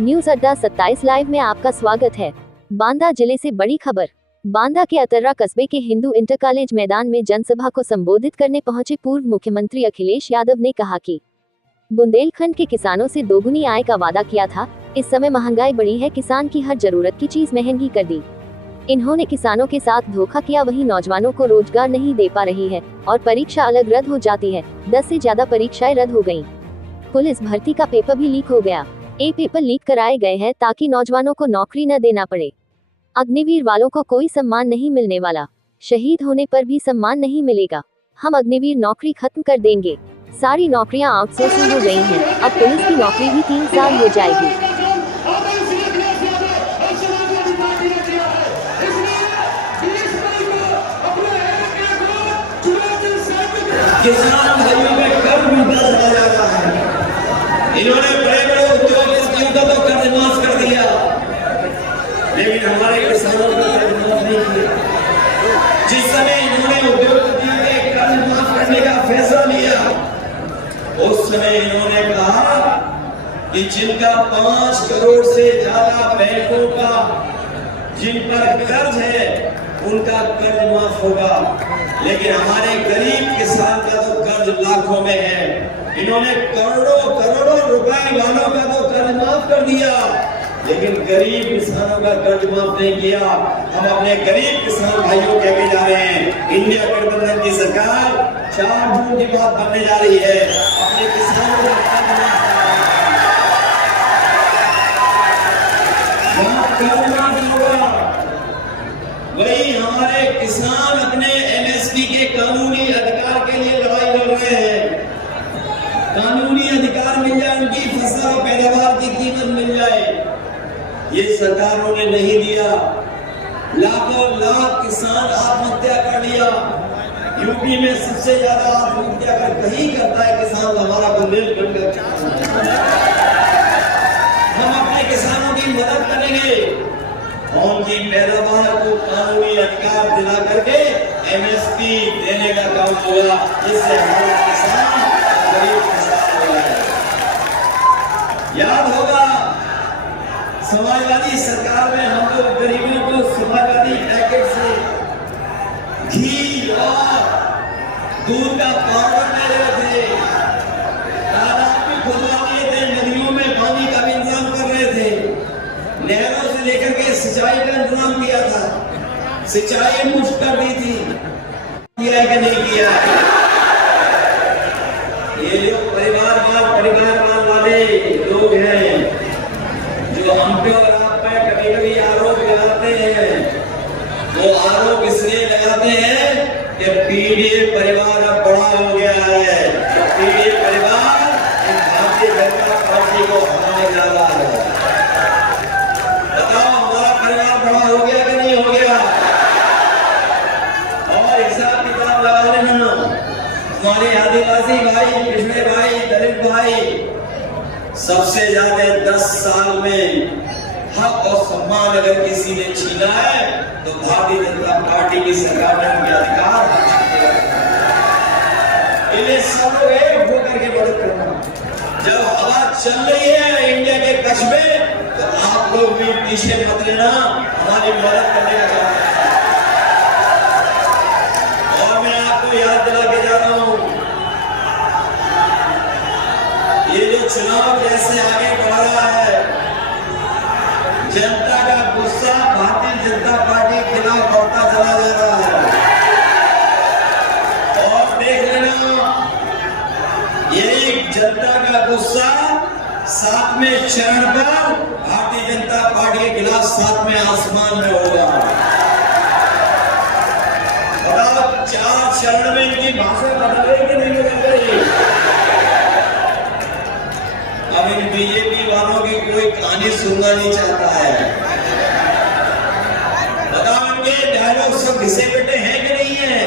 News अड्डा 27 live में आपका स्वागत है। बांदा जिले से बड़ी खबर। बांदा के अतर्रा कस्बे के हिंदू इंटर कॉलेज मैदान में जनसभा को संबोधित करने पहुंचे पूर्व मुख्यमंत्री अखिलेश यादव ने कहा कि बुंदेलखंड के किसानों से दोगुनी आय का वादा किया था। इस समय महंगाई बढ़ी है, किसान की हर जरूरत की चीज महंगी कर दी। इन्होंने किसानों के साथ धोखा किया, वहीं नौजवानों को रोजगार नहीं दे पा रही है और परीक्षा अलग रद्द हो जाती है। 10 से ज्यादा परीक्षाएं रद्द हो गयी। पुलिस भर्ती का पेपर भी लीक हो गया। पेपर लीक कराए गए हैं ताकि नौजवानों को नौकरी न देना पड़े। अग्निवीर वालों को कोई सम्मान नहीं मिलने वाला। शहीद होने पर भी सम्मान नहीं मिलेगा। हम अग्निवीर नौकरी खत्म कर देंगे। सारी नौकरियां आउटसोर्सिंग हो गई हैं। अब पुलिस की नौकरी भी 3 साल हो जाएगी। किसान भाइयों में कर्ज मिलता चला जा रहा है। इन्होंने बड़े उद्योगपतियों का तो कर्ज माफ कर दिया, लेकिन हमारे किसानों का कर्ज माफ नहीं किया। जिस समय इन्होंने उद्योगपतियों के कर्ज माफ करने का फैसला लिया, उस समय इन्होंने कहा कि जिनका 5 करोड़ से ज्यादा बैंकों का जिन पर कर्ज है उनका कर्ज माफ होगा, लेकिन हमारे गरीब किसान का तो कर्ज लाखों में है। इन्होंने करोड़ों करोड़ों रुपए वालों का तो कर्ज माफ कर दिया, लेकिन गरीब किसानों का कर्ज माफ नहीं किया। हम अपने गरीब किसान भाइयों कह के जा रहे हैं, इंडिया गठबंधन की सरकार 4 जून की बात बनने जा रही है। अपने किसानों का कर्ज माफ होगा। वही हमारे किसान अपने एमएसपी के कानूनी अधिकार के लिए लड़ाई लड़ रहे हैं। कानूनी अधिकार मिल जाए, उनकी फसल और पैदावार की कीमत मिल जाए, ये सरकारों ने नहीं दिया। लाखों लाख किसान आत्महत्या कर लिया। यूपी में सबसे ज्यादा आत्महत्या कर कहीं करता है किसान, हमारा बुंदेलखंड का। हम अपने किसानों की मदद करेंगे, उनकी पैदावार को कानूनी अधिकार दिला करके एमएसपी देने का काम होगा, जिससे हमारा किसान गरीब किसान हो जाए। याद होगा समाजवादी सरकार में हम लोग गरीबों को समाजवादी पैकेट से घी और दूध का पाउडर दे रहे थे, तालाब भी खुदवा दिए थे, नदियों में पानी का भी इंतजाम कर रहे थे, नहरों से लेकर के सिंचाई का इंतजाम किया था, सिंचाई मुफ्त कर दी थी। किया कि नहीं किया? ये जो परिवारवाद वाले लोग हैं, जो हम पे और आप पे कभी कभी आरोप लगाते हैं, वो आरोप इसलिए लगाते हैं कि पीडीए परिवार अब बड़ा हो गया है। पीडीए परिवार भारतीय जनता पार्टी को हराने जा रहा है। हो गया कि नहीं हो गया? और हिसाब किताब लगा लेना। हमारे आदिवासी भाई, पिछड़े भाई, दलित भाई, सबसे ज्यादा 10 साल में हक और सम्मान अगर किसी ने छीना है तो भारतीय जनता पार्टी की सरकार ने उनके अधिकार इन्हें सब लोग एक होकर के मदद करना। जब हवा चल रही है इंडिया के कस्बे, तो आप लोग भी पीछे मत लेना, हमारी मदद करने का काम। और मैं आपको याद दिला के जा रहा हूं, ये जो चुनाव जैसे आगे बढ़ रहा है, जनता का गुस्सा भारतीय जनता पार्टी के खिलाफ बढ़ता चला जा रहा है। और देख लेना, ये जनता का गुस्सा 7वें चरण पर भारतीय जनता पार्टी के खिलाफ 7वें आसमान में होगा। और 4 चरण में इनकी भाषा बदल रही कि नहीं बदल रही? अब इन बीजेपी वालों की कोई कहानी सुनना नहीं चाहता है। बताओ इनके डायलॉग सब घिसे पिटे हैं कि नहीं है?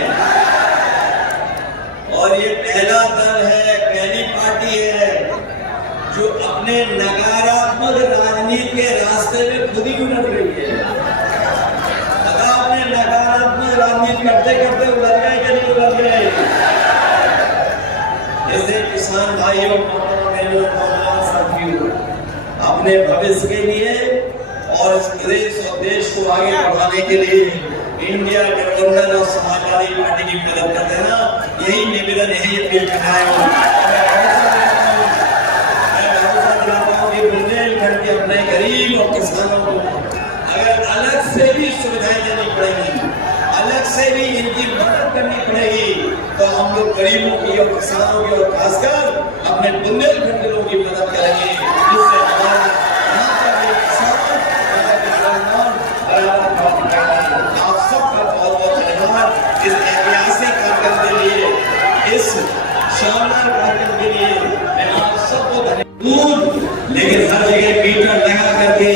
और ये पहला दल है, पहली पार्टी है जो अपने नकारात्मक राजनीति के रास्ते में खुद ही उलझ रही है। अगर अपने नकारात्मक राजनीति करते करते उलझ गए कि नहीं उलझ गए? जैसे किसान भाइयों, साथियों, अपने भविष्य के लिए और इस प्रदेश और देश को आगे बढ़ाने के लिए इंडिया गठबंधन और समाजवादी पार्टी की मदद कर देना, यही निवेदन, यही अपील कर रहा हूँ। मैं भरोसा दिलाता हूँ कि बुंदेलखंड के अपने गरीब और किसानों को अगर अलग से भी सुविधाएं देनी पड़ेगी, अलग से भी इनकी मदद करनी पड़ेगी, तो हम लोग गरीबों की और किसानों की और खासकर अपने बुंदेलखंड के लोगों की मदद करेंगे, जिससे हमारा यहाँ का भी किसान आप सबका बहुत बहुत धन्यवाद इस ऐतिहासिक कार्यक्रम के लिए, इस शानदार कार्यक्रम के लिए मैं आप सबको धन्यवाद। लेकिन हर जगह मीटर लगा करके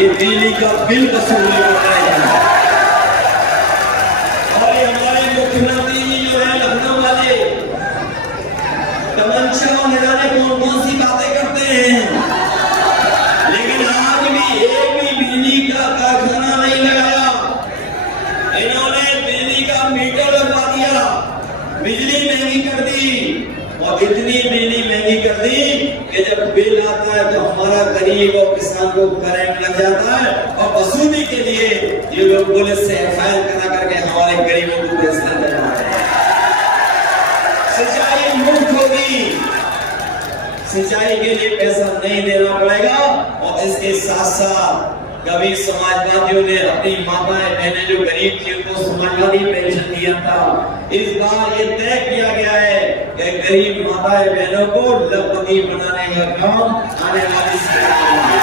ये बिजली का बिल वसूलने को करेगा। और ये हमारे मुख्यमंत्री जी जो है लखनऊ वाले, तमंचा और निराले कौन कौन सी बातें करते हैं, लेकिन आज भी एक भी बिजली का कारखाना नहीं लगाया। इन्होंने बिजली का मीटर लगवा दिया, बिजली महंगी कर दी, और इतनी बिजली महंगी कर दी कि जब बिल आता है तो हमारा गरीब और किसान को करंट लग जाता है, और वसूली के लिए ये लोग पुलिस से एफआईआर करा करके हमारे गरीबों को पैसा दे रहा है। सिंचाई मुफ्त होगी, सिंचाई के लिए पैसा नहीं देना पड़ेगा। और इसके साथ साथ कभी समाजवादियों ने अपनी माताएं बहनें जो गरीब थी उनको समाजवादी पेंशन दिया था, इस बार ये तय किया गया है कि गरीब माताएं बहनों को लखपति बनाने का काम आने वाली सरकार में।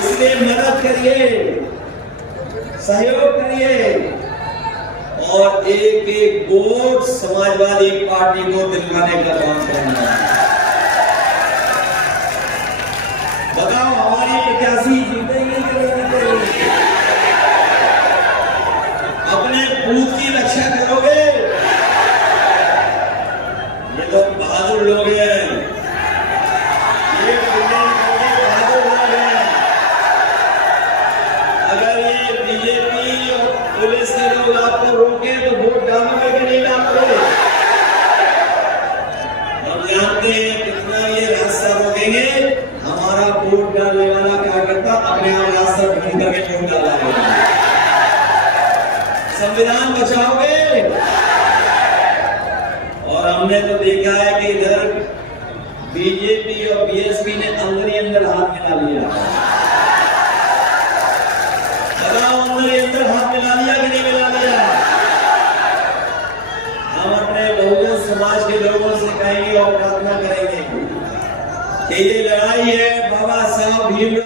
इसलिए मदद करिए, सहयोग करिए, और एक एक वोट समाजवादी पार्टी को दिलवाने का काम करना। बताओ हमारी प्रत्याशी जीतेगी कि नहीं जीतेगी? अपने बूथ की रक्षा करोगे? ये तो बहादुर लोग हैं, ये बहादुर लोग हैं। अगर ये बीजेपी और पुलिस के लोग आपको रोके तो वोट डालोगे कि नहीं डालोगे? हम जानते हैं कितना ये रास्ता रोकेंगे। हमारा वोट डालने वाला कार्यकर्ता अपने आप रास्ता ढूंढ करके वोट डालेगा। संविधान बचाओगे? और हमने तो देखा है कि इधर बीजेपी और बीएसपी ने अंदर ही अंदर हाथ मिला लिया। बताओ अंदर ही अंदर हाथ मिला लिया कि नहीं मिला लिया? हम अपने बहुजन समाज के लोगों से कहेंगे और प्रार्थना करेंगे कि ये लड़ाई है बाबा साहब भीम